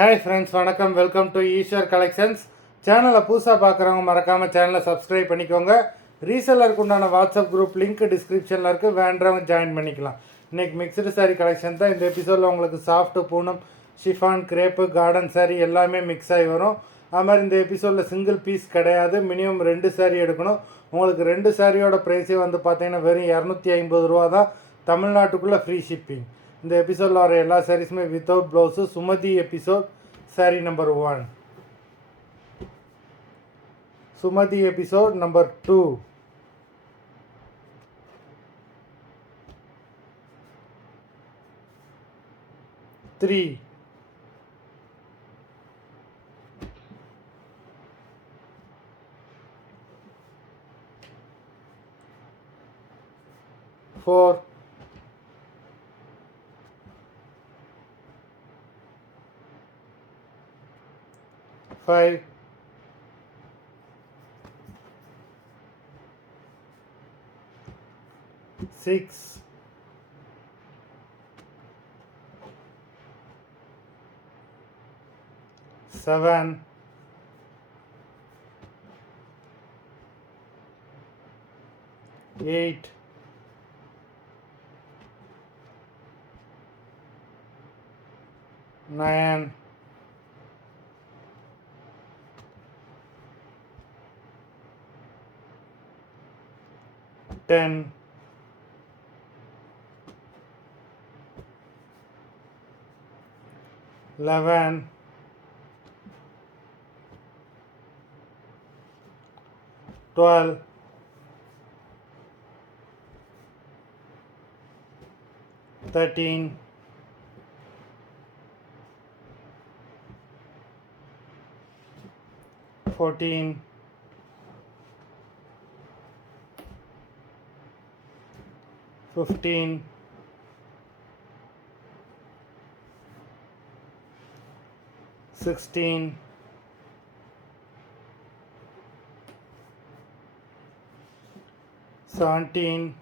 Hi friends, வணக்கம். Welcome to Eswar collections. சேனலை புதுசாக பார்க்குறவங்க மறக்காமல் சேனலை சப்ஸ்கிரைப் பண்ணிக்கோங்க. ரீசெல்லருக்கு உண்டான வாட்ஸ்அப் குரூப் லிங்க் டிஸ்கிரிப்ஷனில் இருக்குது, வேண்டவங்க ஜாயின் பண்ணிக்கலாம். இன்றைக்கி மிக்சடு சாரீ கலெக்ஷன் தான். இந்த எபிசோடில் உங்களுக்கு சாஃப்ட்டு, Poonam, chiffon, crepe, garden sari எல்லாமே மிக்ஸ் ஆகி வரும். அது மாதிரி இந்த எபிசோடில் சிங்கிள் பீஸ் கிடையாது, மினிமம் 2 சாரீ எடுக்கணும். உங்களுக்கு 2 சாரியோட ப்ரைஸே வந்து பார்த்தீங்கன்னா வெறும் 250 ரூபா தான். தமிழ்நாட்டுக்குள்ளே ஃப்ரீ ஷிப்பிங். இந்த எபிசோடில் வர எல்லா சாரீஸுமே without blouse. Sumathi episode sari number 1, Sumathi episode number 2, three, 4, 5, 6, 7, 8, 9, 10, 11, 12, 13, 14, 15, 16, 17,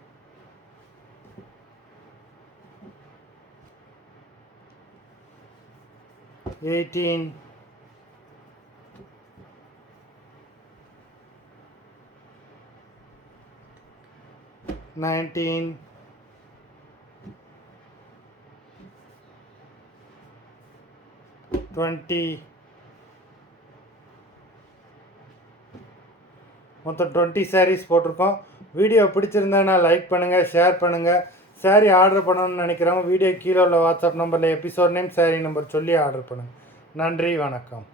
18, 19, 20, மொத்தம் 20 சாரீஸ் போட்டிருக்கோம். வீடியோ பிடிச்சிருந்தேன்னா லைக் பண்ணுங்கள், ஷேர் பண்ணுங்கள். சாரீ ஆர்டர் பண்ணணும்னு நினைக்கிறவங்க வீடியோ கீழே உள்ள வாட்ஸ்அப் நம்பரில் எபிசோட் நேம், சாரீ நம்பர் சொல்லி ஆர்டர் பண்ணுங்கள். நன்றி, வணக்கம்.